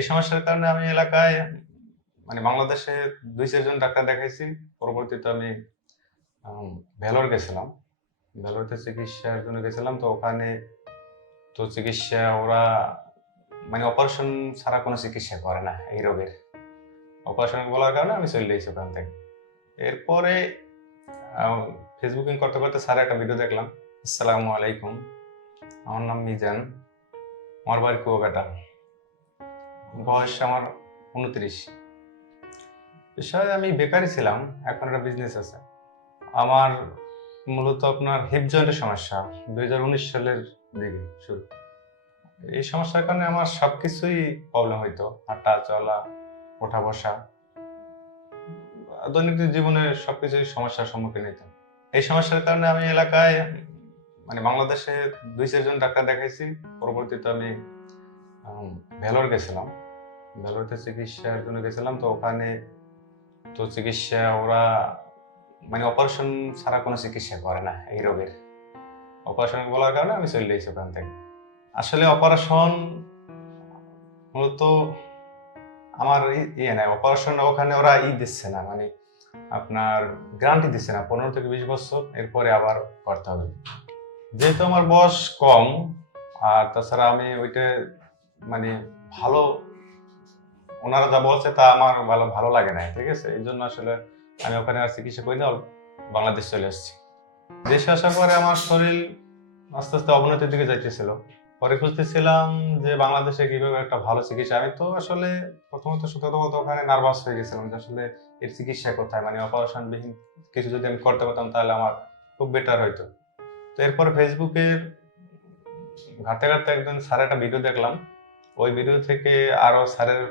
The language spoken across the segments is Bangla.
এই সমস্যার কারণে আমি এলাকায় মানে বাংলাদেশে দুই চারজন ডাক্তার দেখাইছি। পরবর্তীতে আমি ভেলোর গেছিলাম। ভেলোরতে চিকিৎসার জন্য গেছিলাম। তো ওখানে তো চিকিৎসা ওরা মানে অপারেশন ছাড়া কোনো চিকিৎসা করে না এই রোগের। অপারেশন বলার কারণে আমি চলে গেছি ওখান থেকে। এরপরে ফেসবুকিং করতে করতে স্যার একটা ভিডিও দেখলাম। আসসালামু আলাইকুম, আমার নাম মিজান, আমার বাড়ি কুয়াকাটা। বয়স আমার উনত্রিশ। বিষয়ে আমি বেকারই ছিলাম এখন একটা বিজনেস আছে। আমার মূলত আপনার হিপ জয়েন্টের সমস্যা দু হাজার উনিশ সালের দিকে শুরু। এই সমস্যার কারণে আমার সব কিছুই প্রবলেম হইতো হাঁটা চলা ওঠা বসা দৈনন্দিন জীবনে সবকিছুই সমস্যার সম্মুখীন হইতাম। এই সমস্যার কারণে আমি এলাকায় মানে বাংলাদেশে দুই চারজন ডাক্তার দেখাইছি পরবর্তীতে আম, ভেলোর গেছিলাম। ভেলোরতে চিকিৎসার জন্য গেছিলাম, তো ওখানে তো চিকিৎসা ওরা মানে অপারেশন ছাড়া কোনো চিকিৎসা করে না এই রোগের। অপারেশন বলার কারণে আমি চলে গেছি ওখান থেকে। আসলে অপারেশন মূলত আমার ইয়ে নাই অপারেশন ওখানে ওরা ই দিচ্ছে না মানে আপনার গ্যারান্টি দিচ্ছে না, পনেরো থেকে বিশ বছর, এরপরে আবার করতে হবে। যেহেতু আমার বয়স কম, আর তাছাড়া আমি ওইটা মানে ভালো ওনারা যা বলছে তা আমার ভালো ভালো লাগে না ঠিক আছে? এই জন্য আসলে আমি ওখানে আর চিকিৎসা করি না বাংলাদেশ চলে আসছি। দেশে আসার পরে আমার শরীর আস্তে আস্তে অবনতির দিকে যাইতেছিল। পরে খুঁজতেছিলাম যে বাংলাদেশে কীভাবে একটা ভালো চিকিৎসা, আমি তো আসলে প্রথমত কথা বলতে ওখানে নার্ভাস হয়ে গেছিলাম যে আসলে এর চিকিৎসা কোথায়? মানে অপারেশন বিহীন কিছু যদি আমি করতে পারতাম তাহলে আমার খুব বেটার হইতো। তো এরপর ফেসবুকের ঘাটতে ঘাটতে একজন স্যার একটা ভিডিও দেখলাম। ওই ভিডিও থেকে আরও স্যারের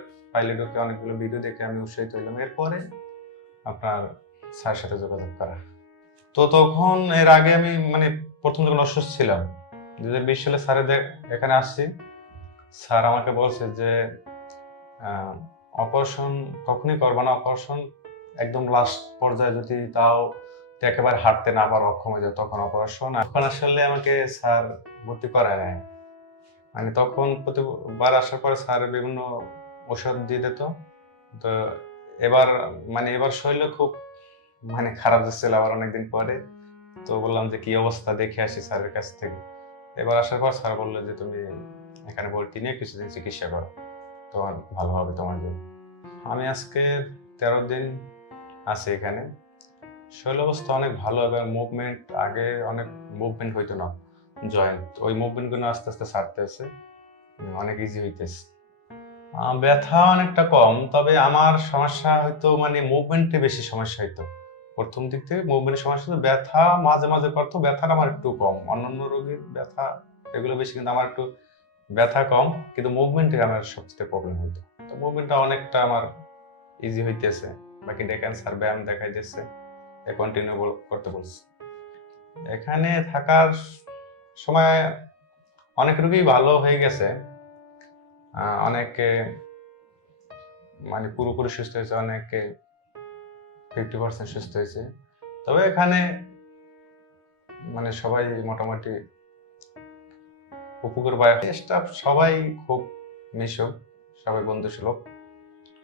ঢুকে অনেকগুলো ভিডিও দেখে আমি উৎসাহিত হইলাম। এরপরে আপনার স্যারের সাথে যোগাযোগ করা। তো তখন এর আগে আমি মানে প্রথম যখন অসুস্থ ছিলাম দু হাজার বিশ সালে স্যারের এখানে আসছি। স্যার আমাকে বলছে যে অপারেশন কখনই করবা না অপারেশন একদম লাস্ট পর্যায়ে যদি তাও একেবারে হাঁটতে না পারো, অক্ষম হয়ে যায় তখন অপারেশন আসলে আমাকে স্যার ভর্তি করায় নাই। মানে তখন প্রতিবার আসার পর স্যার বিভিন্ন ওষুধ দিয়ে দিত। তো এবার মানে এবার শরীরে খুব মানে খারাপ যাচ্ছিল আবার অনেকদিন পরে। তো বললাম যে, কি অবস্থা? দেখে আসি স্যারের কাছ থেকে। এবার আসার পর স্যার বলল যে, তুমি এখানে ভর্তি নিয়ে কিছুদিন চিকিৎসা করো। তোমার ভালো হবে তোমার জন্য। আমি আজকে তেরো দিন আছি এখানে। শরীর অবস্থা অনেক ভালো এবং মুভমেন্ট আগে অনেক মুভমেন্ট হইতো না। জয়েন্ট ওই মুভমেন্টগুলো আস্তে আস্তে উম, অনেক ইজি হইতেছে। ব্যথা অনেকটা কম তবে আমার সমস্যা হয়তো মানে মুভমেন্টে বেশি সমস্যা হইতো। প্রথম দিক থেকে মুভমেন্টের সমস্যা ব্যথা মাঝে মাঝে করতো ব্যথাটা আমার একটু কম। অন্যান্য রোগীর ব্যথা এগুলো বেশি কিন্তু আমার একটু ব্যথা কম কিন্তু মুভমেন্টে আমার সবচেয়ে প্রবলেম হইতো। তো মুভমেন্টটা অনেকটা আমার ইজি হইতেছে। বাকি ডেকান স্যার ব্যায়াম দেখাই দিচ্ছে কন্টিনিউ করতে বলছে। এখানে থাকার সময় অনেক রোগী ভালো হয়ে গেছে। অনেকে মানে পুরোপুরি সুস্থ হয়েছে, অনেকে ফিফটি পার্সেন্ট সুস্থ হয়েছে। তবে এখানে মানে সবাই মোটামুটি উপকার পায়। স্টাফ সবাই খুব মিশুক, সবাই বন্ধুসুলভ,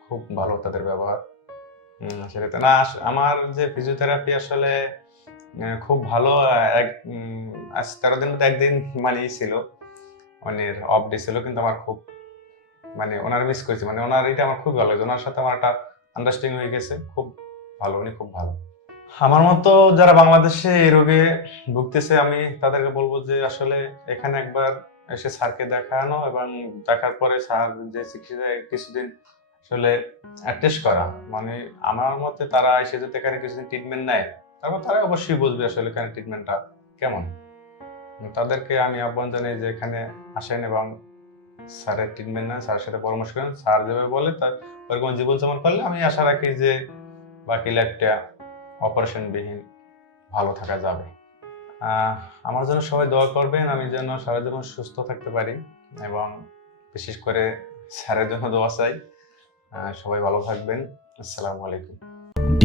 খুব ভালো তাদের ব্যবহার। সেটাতে না আমার যে ফিজিওথেরাপি আসলে খুব ভালো এক আজ তেরো দিন মধ্যে একদিন মানে ছিল। ওনার অফ ডে ছিল, কিন্তু আমার খুব মানে ওনার মিস করেছি। মানে ওনার এটা আমার খুব ভালো ওনার সাথে আমার একটা আন্ডারস্ট্যান্ডিং হয়ে গেছে। খুব ভালো, উনি খুব ভালো। আমার মতো যারা বাংলাদেশে এই রোগে ভুগতেছে, আমি তাদেরকে বলব যে আসলে এখানে একবার এসে স্যারকে দেখানো এবং দেখার পরে স্যার যে চিকিৎসা কিছুদিন আসলে টেস্ট করা। মানে আমার মতে তারা এসে যদি এখানে কিছুদিন ট্রিটমেন্ট নেয় তারপর তারা অবশ্যই বুঝবে আসলে এখানে ট্রিটমেন্টটা কেমন। তাদেরকে আমি আহ্বান জানাই যে এখানে আসেন এবং স্যারের ট্রিটমেন্ট নেন, স্যারের সাথে পরামর্শ করেন। স্যার যেভাবে বলে তার ওরকম জীবন জীবনযাপন করলে আমি আশা রাখি যে বাকি লাইফটা অপারেশনবিহীন ভালো থাকা যাবে। আমার জন্য সবাই দোয়া করবেন, আমি যেন সারা জীবন সুস্থ থাকতে পারি এবং বিশেষ করে স্যারের জন্য দোয়া চাই। সবাই ভালো থাকবেন। আসসালামু আলাইকুম।